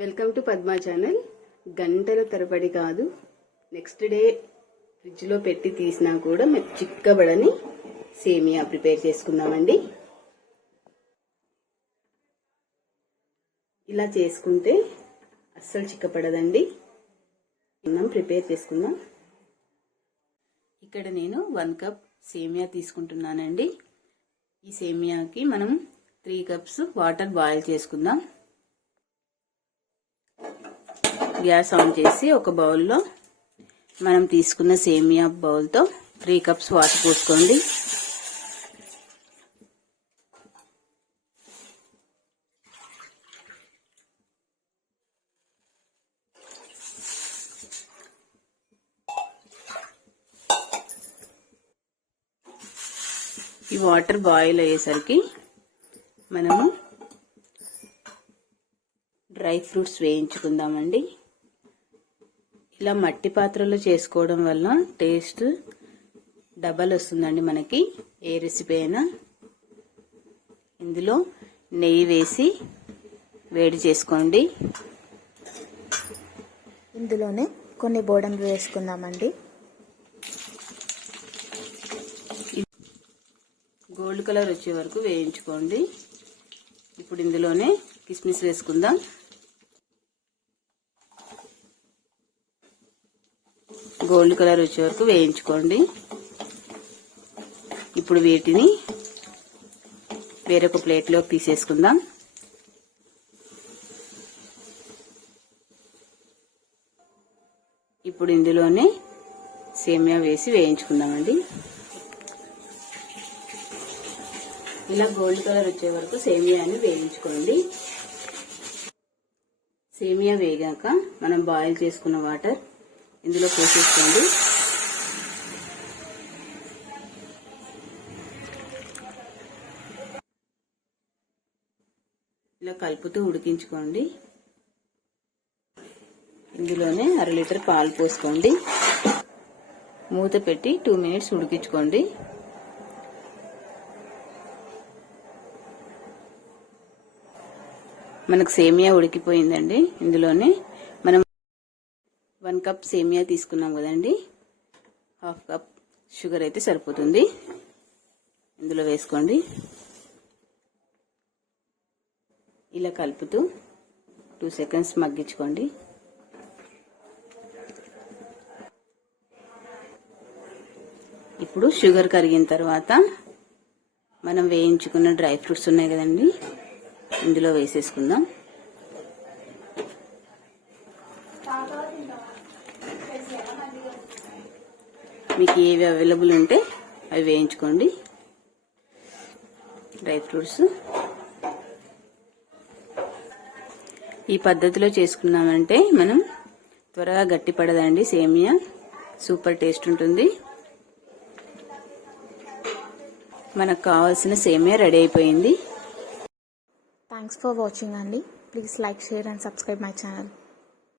Welcome to Padma channel. గంటల తరబడి కాదు. నెక్స్ట్ డే ఫ్రిడ్జ్లో పెట్టి తీసినా కూడా మేము చిక్కబడని సేమియా ప్రిపేర్ చేసుకుందామండి. ఇలా చేసుకుంటే అస్సలు చిక్కపడదండి. మనం ప్రిపేర్ చేసుకుందాం. ఇక్కడ నేను వన్ కప్ సేమియా తీసుకుంటున్నానండి. ఈ సేమియాకి మనం త్రీ కప్స్ వాటర్ బాయిల్ చేసుకుందాం. గ్యాస్ ఆన్ చేసి ఒక బౌల్లో మనం తీసుకున్న సేమియా బౌల్తో త్రీ కప్స్ వాటర్ పోసుకోండి. ఈ వాటర్ బాయిల్ అయ్యేసరికి మనము డ్రై ఫ్రూట్స్ వేయించుకుందామండి. ఇలా మట్టి పాత్రలో చేసుకోవడం వల్ల టేస్ట్ డబల్ వస్తుందండి మనకి. ఏ రెసిపీ అయినా ఇందులో నెయ్యి వేసి వేడి చేసుకోండి. ఇందులోనే కొన్ని బోడలు వేసుకుందామండి. గోల్డ్ కలర్ వచ్చే వరకు వేయించుకోండి. ఇప్పుడు ఇందులోనే కిస్మిస్ వేసుకుందాం. గోల్డ్ కలర్ వచ్చే వరకు వేయించుకోండి. ఇప్పుడు వీటిని వేరొక ప్లేట్లోకి తీసేసుకుందాం. ఇప్పుడు ఇందులోనే సేమియా వేసి వేయించుకుందామండి. ఇలా గోల్డ్ కలర్ వచ్చే వరకు సేమియాని వేయించుకోండి. సేమియా వేగాక మనం బాయిల్ చేసుకున్న వాటర్ ఇందులో పోసేసుకోండి. ఇలా కలుపుతూ ఉడికించుకోండి. ఇందులోనే అర లీటర్ పాలు పోసుకోండి. మూత పెట్టి టూ మినిట్స్ ఉడికించుకోండి. మనకు సేమియా ఉడికిపోయిందండి. ఇందులోనే వన్ కప్ సేమియా తీసుకున్నాం కదండి. హాఫ్ కప్ షుగర్ అయితే సరిపోతుంది. ఇందులో వేసుకోండి. ఇలా కలుపుతూ టూ సెకండ్స్ మగ్గించుకోండి. ఇప్పుడు షుగర్ కరిగిన తర్వాత మనం వేయించుకున్న డ్రై ఫ్రూట్స్ ఉన్నాయి కదండి. ఇందులో వేసేసుకుందాం. మీకు ఏవి అవైలబుల్ ఉంటే అవి వేయించుకోండి. Dry fruits. ఈ పద్ధతిలో చేసుకున్నామంటే మనం త్వరగా గట్టి పడదండి సేమియా సూపర్ టేస్ట్ ఉంటుంది. మనకు కావాల్సిన సేమియా రెడీ అయిపోయింది. థ్యాంక్స్ ఫర్ వాచింగ్ అండి. Please like share and subscribe my channel